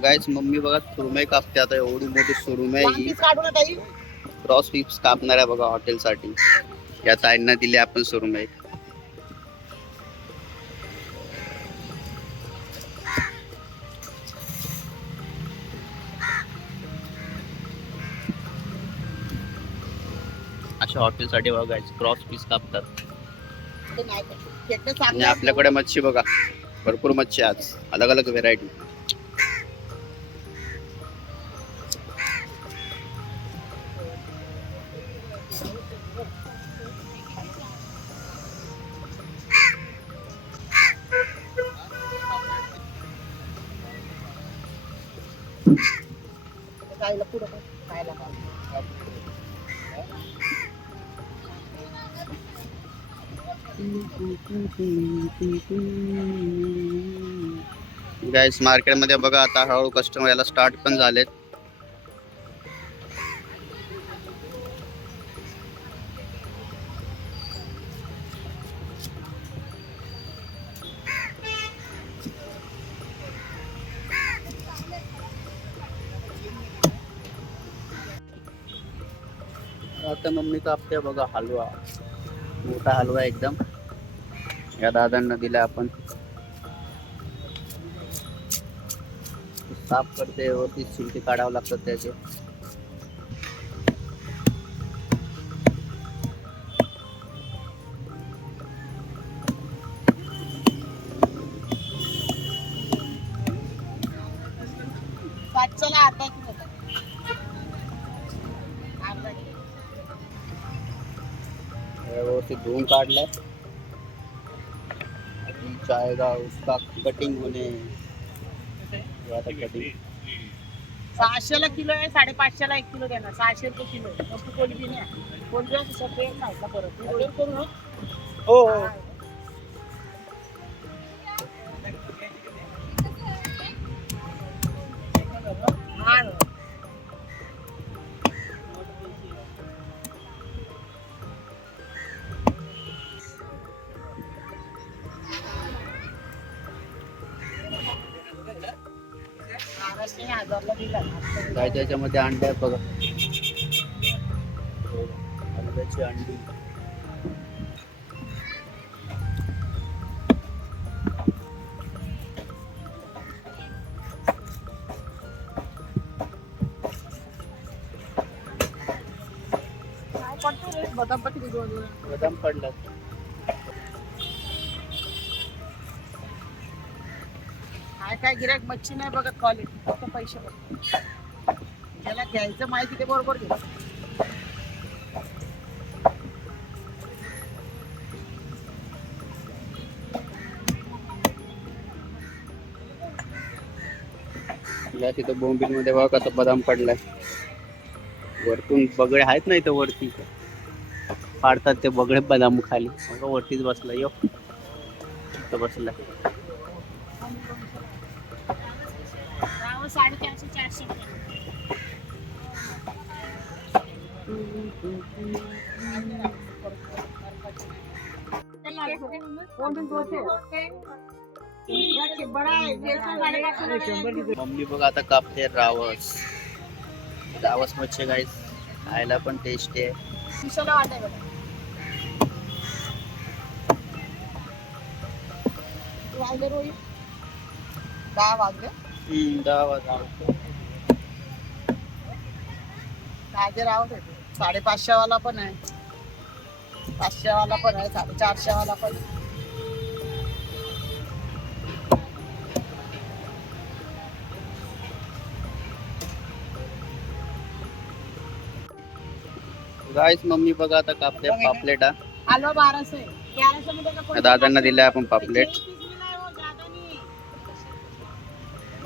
गाईच mummy बघा सुरमई कापते आता एवढी मोठी सुरमई ही क्रॉस फिप्स कापणार आहे बघा हॉटेलसाठी. या ताईंना दिली आपण सुरमई. अशा हॉटेलसाठी बघा गाईच क्रॉस पीस कापतात. आणि आपल्याकडे मच्छी बघा भरपूर मच्छी आज अलग अलग व्हेरायटी. गाईस मार्केटमध्ये बघा आता हळूहळू कस्टमर यायला स्टार्ट पण झालेत. आता मम्मी कापते बघा हलवा. मोठा हलवा एकदम. या दादांना दिला आपण. साफ करते वरती शिंपी काढावं लागतात त्याचे. व्यवस्थित धुवून काढलाय. जाएगा उसका कटिंग होने. आता कटिंग 600ला किलो आहे, 550ला 1 किलो देणार. 600 रुपये किलो आहे. मग तू कोलबी नाही कोलबी सगळे खायला परत करू ना. हो काय त्याच्यामध्ये अंडे आहेत बघा. अंड्याची अंडी. बदाम पडल्यात. काय गिऱ्हाईक मच्छी नाही बघत क्वालिटी, फक्त पैसे बघ. त्याला घ्यायचं माहिती ते बरोबर घे. तिथं बोंबील मध्ये बघा कसं बदाम पडलाय. वरतून बगळे आहेत ना इथं वरती पाडतात ते बगळे बदाम खाली. वरतीच बसला यो इथं बसलाय. 450 400 मम्मी बघा आता कापते रावस. रावस मच्छी गाईस खायला पण टेस्टी आहे. 10 वाजले. 10 वाजता. ताजे रावत 550 वाला पण आहे, 500 वाला पण आहे, 450 वाला पण आहे. गाईस मम्मी बघा आता कापते पापलेटा. आलो 1200 आहे. 1100 मध्ये का दादांना दिले आपण पापलेट.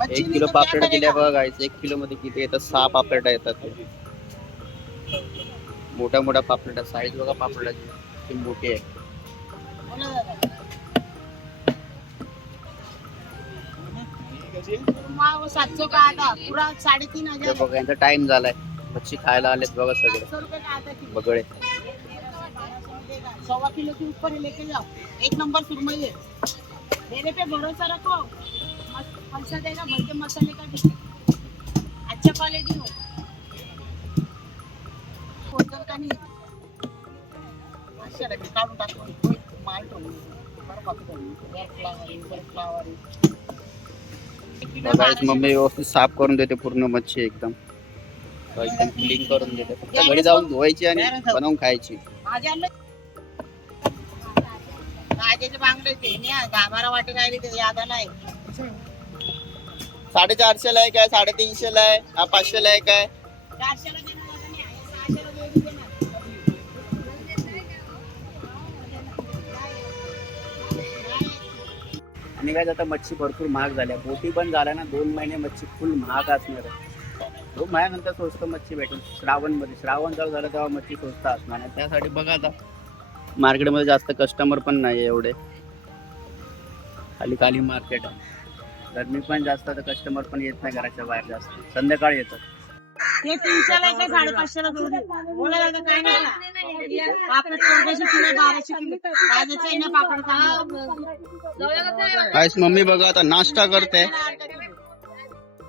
1 किलो पापलेट दिल्या बघा गाईस. 1 किलो मध्ये किती येतात? 6 पापलेटा येतात. मोठ्या मोठ्या पापलेटा. साईज बघा पापलेटाची ती मोठी आहे. माव 700 का आता पुरा 3500. बघा यांचा टाइम झालाय. मच्छी खायला आलेत बघा सगळे 700 रुपये का आता किलो. बगळे. 1.25 किलो के ऊपर लेके जाओ. एक नंबर सुरमई है. मेरे पे भरोसा रखो. हमसा देगा भलते मसाले का भी अच्छा क्वालिटी हो होटल का नाही अशा रे काढून टाकून माल ठेवून बरं पाकून फ्लावर बघा एक मम्मी व्यवस्थित साफ करून देते पूर्ण मच्छी एकदम एकदम क्लीन करून देते फक्त घरी जाऊन धुवायची आणि बनवून खायची. ताजेचे बांगडे ते नाही 10-12 वाटी राहिली ते यादा नाही 450 ला आहे काय 350 ला आहे 500 ला आहे काय 400 ला देणार आता नाही 600 ला जोडी देणार आणि काय आता मच्छी भरपूर महाग झाल्या बोटी पण झाल्या ना 2 महिने मच्छी फुल महाग असणार आहे. 2 महिन्यानंतर स्वस्त मच्छी भेटेल श्रावण चालू झालं तेव्हा मच्छी स्वस्त असणार आहे. त्यासाठी बघा आता मार्केटमध्ये जास्त कस्टमर पण नाही एवढे खाली मार्केट आहे गरमी पण जास्त तर कस्टमर पण येत नाही घराच्या बाहेर जास्त संध्याकाळी येतात. ते 300 ला काय 550 ला जोडी बोला लागलं काय नाही पापड 1400 किलो 1200 किलो राजाचं आहे ना पापड चांगलं काहीच मम्मी बघा आता नाश्ता करते.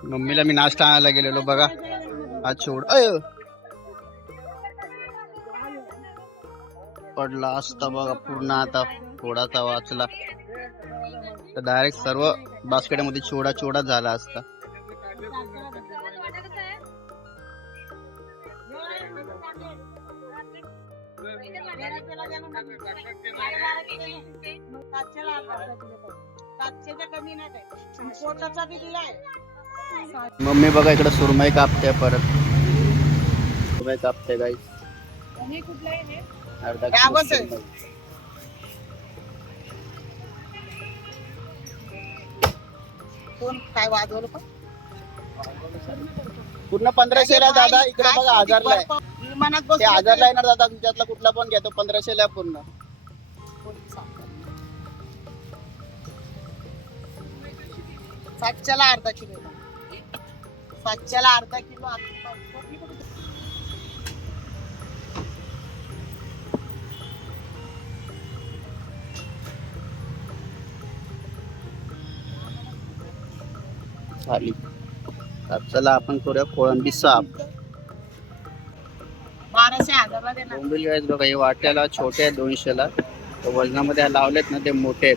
मम्मीला मी नाश्ता आणायला गेलेलो बघा आज छोड पडला असता बघा पूर्ण आता थोडासा वाचला तर डायरेक्ट सर्व बास्केटमध्ये छोडा झाला असता. मम्मी बघा इकडे सुरमई कापते परत सुरमई कापते गाईस अर्धा किलो सुरमई. कोण काय वाजवलं पण पूर्ण 1500 ला दादा इकडे बघा 1000 ला आहे विमानात ते 1000 ला येणार दादा तुमच्यातला कुठला पण घेतो 1500 ला पूर्ण 700 ला अर्धा किलो 700 ला अर्धा किलो झाली. चला आपण करूया कोळंबी साप 1200 ला देणार बोंबील गाईस बघा हे वाट्याला छोटे आहेत 200 ला तर वजनामध्ये लावलेत ना ते मोठे आहेत.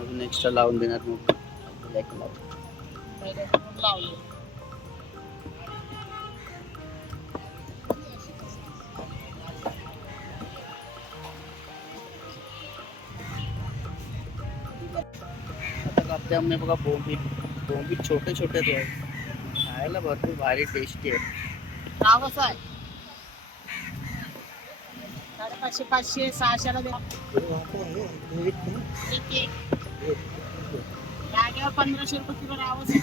अजून एक्स्ट्रा लावून देणार मग लावले कापते हमने बघा बोंबील छोटे आहेत खायला भरपूर भारी टेस्टी आहे. रावस आहे 550 600 ला देणार जागेवर 1500 रुपये किलो रावस आहे